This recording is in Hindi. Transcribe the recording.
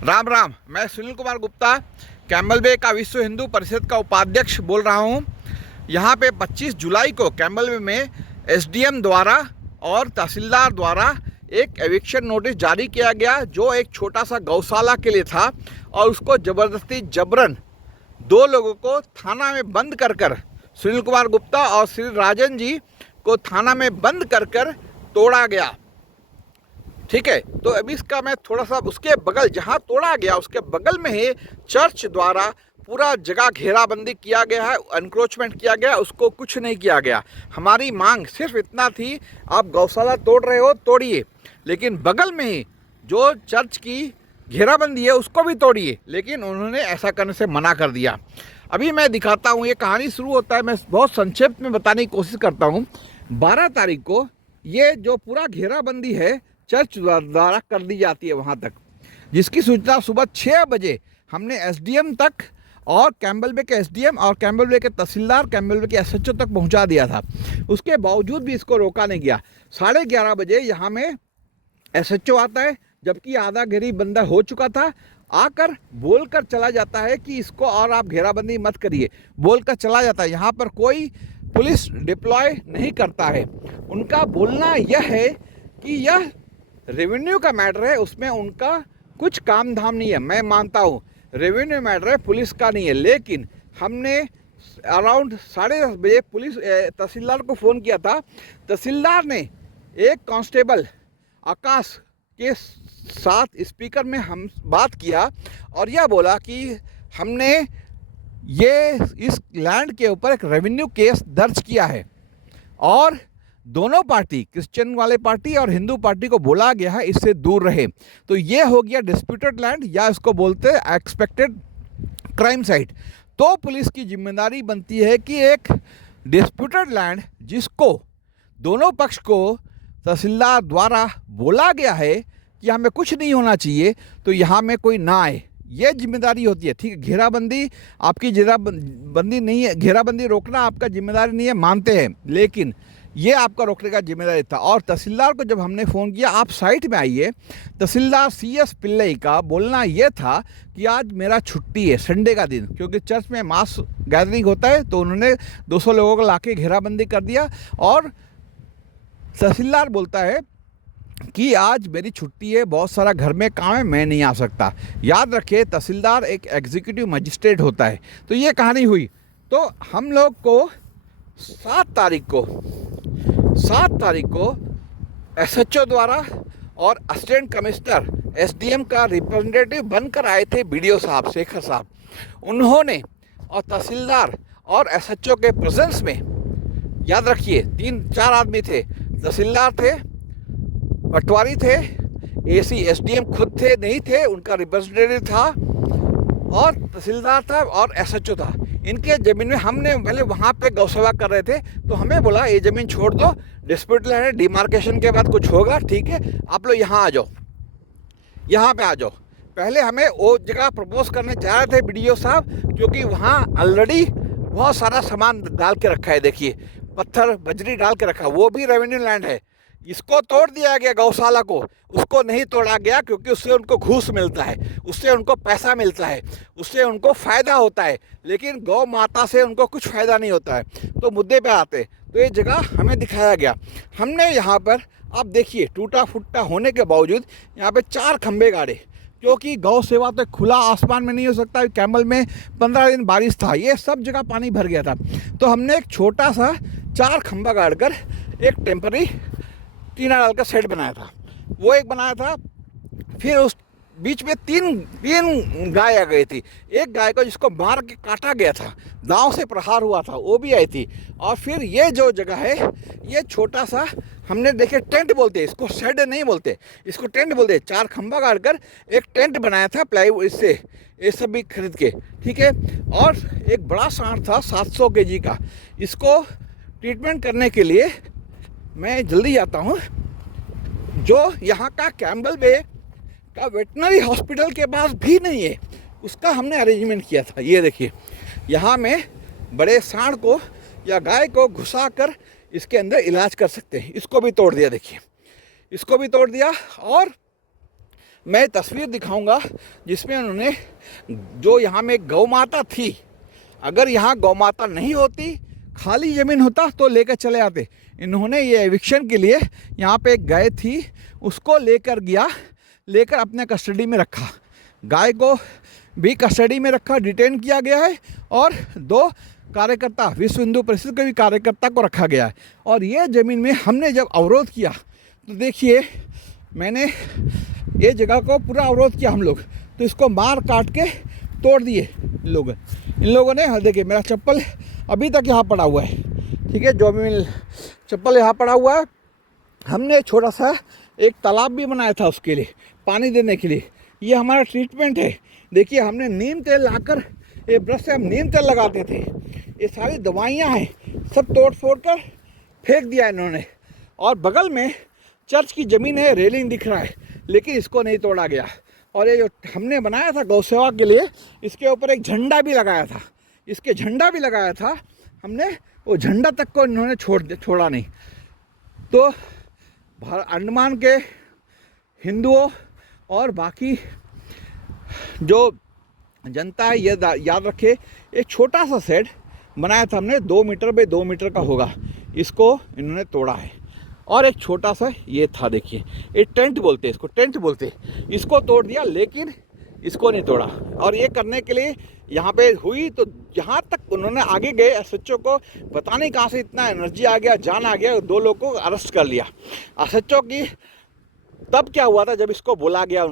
राम राम। मैं सुनील कुमार गुप्ता कैम्बल बे का विश्व हिंदू परिषद का उपाध्यक्ष बोल रहा हूँ। यहाँ पे 25 जुलाई को कैम्बल बे में एसडीएम द्वारा और तहसीलदार द्वारा एक एविक्शन नोटिस जारी किया गया, जो एक छोटा सा गौशाला के लिए था, और उसको ज़बरदस्ती जबरन 2 लोगों को थाना में बंद कर सुनील कुमार गुप्ता और श्री राजन जी को थाना में बंद कर तोड़ा गया। ठीक है, तो अभी इसका मैं थोड़ा सा उसके बगल जहाँ तोड़ा गया उसके बगल में ही चर्च द्वारा पूरा जगह घेराबंदी किया गया है, एनक्रोचमेंट किया गया, उसको कुछ नहीं किया गया। हमारी मांग सिर्फ इतना थी, आप गौशाला तोड़ रहे हो तोड़िए, लेकिन बगल में ही जो चर्च की घेराबंदी है उसको भी तोड़िए, लेकिन उन्होंने ऐसा करने से मना कर दिया। अभी मैं दिखाता हूँ, ये कहानी शुरू होता है, मैं बहुत संक्षिप्त में बताने की कोशिश करता हूँ। 12 तारीख को ये जो पूरा घेराबंदी है चर्च द्वारा कर दी जाती है वहाँ तक, जिसकी सूचना सुबह 6 बजे हमने एसडीएम तक और कैम्बल बे के एसडीएम और कैम्बल बे के तहसीलदार, कैम्बल बे के एसएचओ तक पहुँचा दिया था। उसके बावजूद भी इसको रोका नहीं गया। 11:30 बजे यहाँ में एसएचओ आता है, जबकि आधा घेराबंदी हो चुका था। आकर बोलकर चला जाता है कि इसको और आप घेराबंदी मत करिए, बोलकर चला जाता है। यहाँ पर कोई पुलिस डिप्लॉय नहीं करता है। उनका बोलना यह है कि यह रेवेन्यू का मैटर है, उसमें उनका कुछ काम धाम नहीं है। मैं मानता हूँ रेवेन्यू मैटर है, पुलिस का नहीं है। लेकिन हमने अराउंड 10:30 बजे पुलिस तहसीलदार को फ़ोन किया था। तहसीलदार ने एक कांस्टेबल आकाश के साथ स्पीकर में हम बात किया और यह बोला कि हमने ये इस लैंड के ऊपर एक रेवेन्यू केस दर्ज किया है और दोनों पार्टी, क्रिश्चियन वाले पार्टी और हिंदू पार्टी को बोला गया है इससे दूर रहे। तो ये हो गया डिस्प्यूटेड लैंड, या इसको बोलते हैं एक्सपेक्टेड क्राइम साइट। तो पुलिस की जिम्मेदारी बनती है कि एक डिस्प्यूटेड लैंड जिसको दोनों पक्ष को तहसीलदार द्वारा बोला गया है कि यहाँ में कुछ नहीं होना चाहिए, तो यहाँ में कोई ना आए, ये जिम्मेदारी होती है। ठीक है, घेराबंदी आपकी घेराबंदी नहीं है, घेराबंदी रोकना आपका जिम्मेदारी नहीं है, मानते हैं, लेकिन ये आपका रोकने का जिम्मेदारी था। और तहसीलदार को जब हमने फ़ोन किया आप साइट में आइए, तहसीलदार CS पिल्लई का बोलना ये था कि आज मेरा छुट्टी है, संडे का दिन, क्योंकि चर्च में मास गैदरिंग होता है, तो उन्होंने 200 लोगों को लाके घेराबंदी कर दिया। और तहसीलदार बोलता है कि आज मेरी छुट्टी है, बहुत सारा घर में काम है, मैं नहीं आ सकता। याद रखिए, तहसीलदार एक एग्जीक्यूटिव मजिस्ट्रेट होता है। तो ये कहानी हुई। तो हम लोग को 7 तारीख को एसएचओ द्वारा और असिस्टेंट कमिश्नर एसडीएम का रिप्रेजेंटेटिव बनकर आए थे BDO साहब, शेखर साहब। उन्होंने और तहसीलदार और एसएचओ के प्रेजेंस में, याद रखिए 3-4 आदमी थे, तहसीलदार थे, पटवारी थे, एसी एसडीएम खुद थे नहीं थे, उनका रिप्रेजेंटेटिव था, और तहसीलदार था और एसएचओ था। इनके ज़मीन में हमने पहले वहाँ पे गौशाला कर रहे थे, तो हमें बोला ये ज़मीन छोड़ दो, डिस्प्यूट लैंड है, डिमार्केशन के बाद कुछ होगा, ठीक है, आप लोग यहाँ आ जाओ, यहाँ पे आ जाओ। पहले हमें वो जगह प्रपोज करने जा रहे थे BDO साहब, क्योंकि वहाँ ऑलरेडी बहुत सारा सामान डाल के रखा है। देखिए, पत्थर बजरी डाल के रखा है, वो भी रेवेन्यू लैंड है। इसको तोड़ दिया गया, गौशाला को, उसको नहीं तोड़ा गया, क्योंकि उससे उनको घूस मिलता है, उससे उनको पैसा मिलता है, उससे उनको फ़ायदा होता है, लेकिन गौ माता से उनको कुछ फ़ायदा नहीं होता है। तो मुद्दे पे आते, तो ये जगह हमें दिखाया गया। हमने यहाँ पर, आप देखिए, टूटा फूटा होने के बावजूद यहाँ पे 4 खंभे गाड़े, क्योंकि गौ सेवा तो खुला आसमान में नहीं हो सकता। कैम्बल में 15 दिन बारिश था, ये सब जगह पानी भर गया था। तो हमने एक छोटा सा 4 खंभा गाड़ कर एक टेम्पररी टीना डालकर सेट बनाया था, वो एक बनाया था। फिर उस बीच में तीन गाय आ गई थी। एक गाय को जिसको मार के काटा गया था, दांव से प्रहार हुआ था, वो भी आई थी। और फिर ये जो जगह है, ये छोटा सा हमने देखे, टेंट बोलते हैं इसको, शेड नहीं बोलते, इसको टेंट बोलते हैं। 4 खंभा गाड़ कर एक टेंट बनाया था प्लाईवुड इससे, ये सब भी खरीद के, ठीक है। और एक बड़ा सांड था 700 kg का, इसको ट्रीटमेंट करने के लिए मैं जल्दी जाता हूँ, जो यहाँ का कैम्बल बे का वेटनरी हॉस्पिटल के पास भी नहीं है, उसका हमने अरेंजमेंट किया था। ये देखिए, यहाँ में बड़े सांड को या गाय को घुसा कर इसके अंदर इलाज कर सकते हैं। इसको भी तोड़ दिया, देखिए, इसको भी तोड़ दिया। और मैं तस्वीर दिखाऊंगा जिसमें उन्होंने, जो यहाँ में गौ माता थी, अगर यहाँ गौ माता नहीं होती, खाली ज़मीन होता तो लेकर चले आते। इन्होंने ये एविक्शन के लिए यहाँ पे एक गाय थी, उसको लेकर अपने कस्टडी में रखा। गाय को भी कस्टडी में रखा, डिटेन किया गया है, और 2 कार्यकर्ता, विश्व हिंदू परिषद के भी कार्यकर्ता को रखा गया है। और ये ज़मीन में हमने जब अवरोध किया तो देखिए, मैंने ये जगह को पूरा अवरोध किया हम लोग, तो इसको मार काट के तोड़ दिए इन लोगों ने। देखिए मेरा चप्पल अभी तक यहाँ पड़ा हुआ है, ठीक है, जो भी चप्पल यहाँ पड़ा हुआ है। हमने छोटा सा एक तालाब भी बनाया था उसके लिए, पानी देने के लिए। ये हमारा ट्रीटमेंट है। देखिए हमने नीम तेल लाकर, ये ब्रश से हम नीम तेल लगाते थे। ये सारी दवाइयाँ हैं, सब तोड़ फोड़ कर फेंक दिया इन्होंने। और बगल में चर्च की ज़मीन है, रेलिंग दिख रहा है, लेकिन इसको नहीं तोड़ा गया। और ये जो हमने बनाया था गौ सेवा के लिए, इसके ऊपर एक झंडा भी लगाया था, इसके झंडा भी लगाया था हमने, वो झंडा तक को इन्होंने छोड़ा नहीं। तो अंडमान के हिंदुओं और बाकी जो जनता है, ये याद रखे, एक छोटा सा शेड बनाया था हमने, 2 मीटर बाय 2 मीटर का होगा, इसको इन्होंने तोड़ा है। और एक छोटा सा ये था, देखिए ये टेंट बोलते हैं, इसको टेंट बोलते हैं, इसको तोड़ दिया, लेकिन इसको नहीं तोड़ा। और ये करने के लिए यहाँ पे हुई, तो यहाँ तक उन्होंने आगे गए, एसएचओ को पता नहीं कहाँ से इतना एनर्जी आ गया, जान आ गया, 2 लोगों को अरेस्ट कर लिया। एसएचओ की तब क्या हुआ था, जब इसको बोला गया